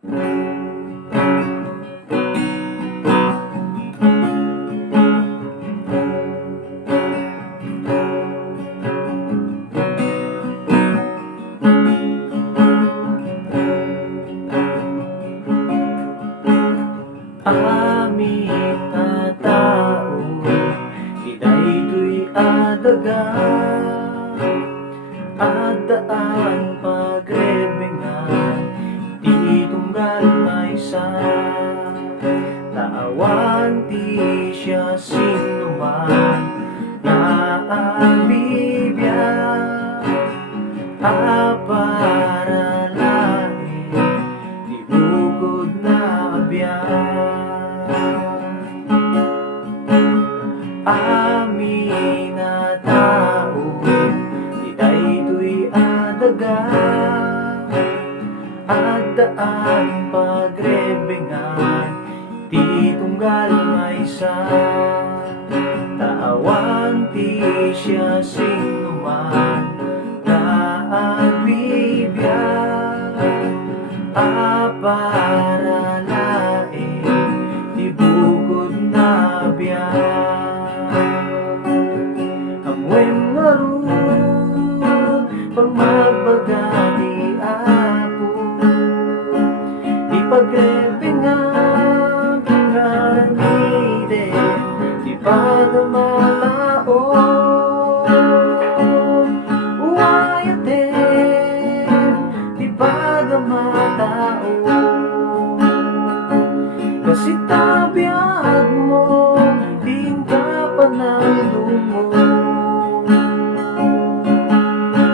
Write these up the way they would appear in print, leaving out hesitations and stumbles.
Amin na tao, di daytoy adaga, adaan pagrebengan, di tunggal maysa. Tawan ti siya sinuman na agbibiyak, para lain di bukod na abyan. Amin na tao, di daytoy adaga, adaan pagrebengan, di tunggal maysa. Tawan ti siya sinuman na agbibiyak, para lain di bukod na biyak. Amwem ngaron pag magbagani apo, di pagrebengan karamide, di pagmalao. Uwayaten di pagmatao, kasi tabiag mo din ka panandungo.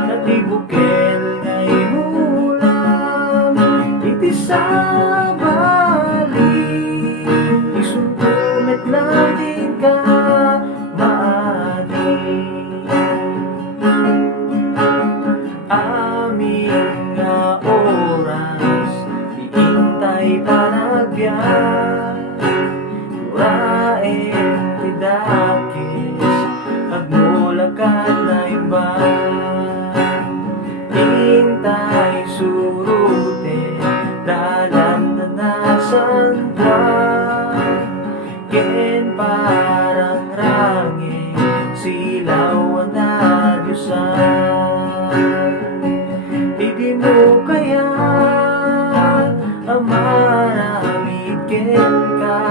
Natibukel ngay mulam iti sabali, isuntumet lang din ka maani. Amin nga oras di intay panagbiyak, kuraen ti dakis agmulakan na iba. Intay surute dalan na nasan ka, ken parang rangi silaw na Diyosan. Di mo kaya amaramid ken ka,